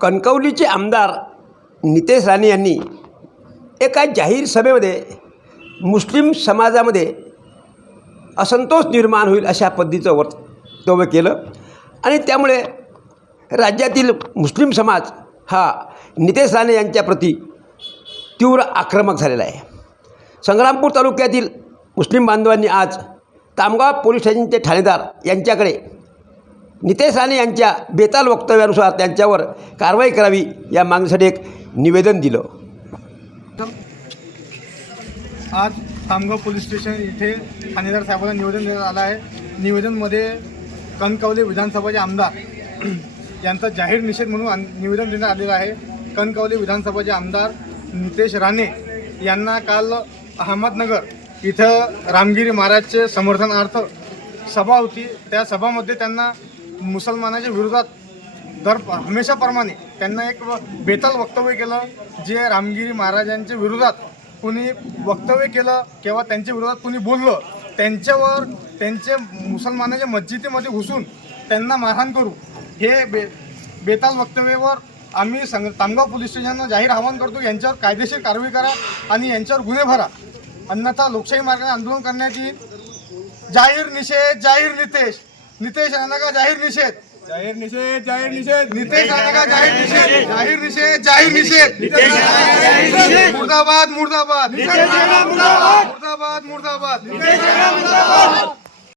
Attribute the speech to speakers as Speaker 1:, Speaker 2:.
Speaker 1: कणकवलीचे आमदार नितेश राणे यांनी एका जाहीर सभेमध्ये मुस्लिम समाजामध्ये असंतोष निर्माण होईल अशा पद्धतीचं वक्तव्य केलं. आणि त्यामुळे राज्यातील मुस्लिम समाज हा नितेश राणे यांच्याप्रती तीव्र आक्रमक झालेला आहे. संग्रामपूर तालुक्यातील मुस्लिम बांधवांनी आज तामगाव पोलीस स्टेशनचे ठाणेदार यांच्याकडे नितेश राणे यांच्या बेताल वक्तव्यानुसार त्यांच्यावर कारवाई करावी या मागणीसाठी एक निवेदन दिलं.
Speaker 2: आज खामगाव पोलीस स्टेशन इथे ठाणेदार साहेबांना निवेदन देण्यात आलं आहे. निवेदनमध्ये कणकवली विधानसभाचे आमदार यांचा जाहीर निषेध म्हणून निवेदन देण्यात आलेलं आहे. कणकवली विधानसभाचे आमदार नितेश राणे यांना काल अहमदनगर इथं रामगिरी महाराजचे समर्थनार्थ सभा होती. त्या सभामध्ये त्यांना मुसलमानाच्या विरोधात दर हमेशाप्रमाणे त्यांना एक व- बेताल वक्तव्य केलं जे रामगिरी महाराजांच्या विरोधात कुणी वक्तव्य केलं किंवा त्यांच्या विरोधात कुणी बोललं त्यांच्यावर त्यांचे मुसलमानाच्या मस्जिदीमध्ये घुसून त्यांना मारहाण करू हे बे बेताल वक्तव्यावर आम्ही संग तामगाव पोलीस स्टेशनला जाहीर आवाहन करतो यांच्यावर कायदेशीर कारवाई करा आणि यांच्यावर गुन्हे भरा. अन्यथा लोकशाही मार्गाने आंदोलन करण्यात येईल जाहीर निषेध जाहीर नितेश नितेश राणा का जाहीर निषेध.
Speaker 3: जाहीर निषेध जाहीर निषेध.
Speaker 2: नितेश राणा का जाहीर निषेध. जाहीर निषेध जाहीर निषेध. मुर्दाबाद मुर्दाबाद. मुर्दाबाद मुर्दाबाद.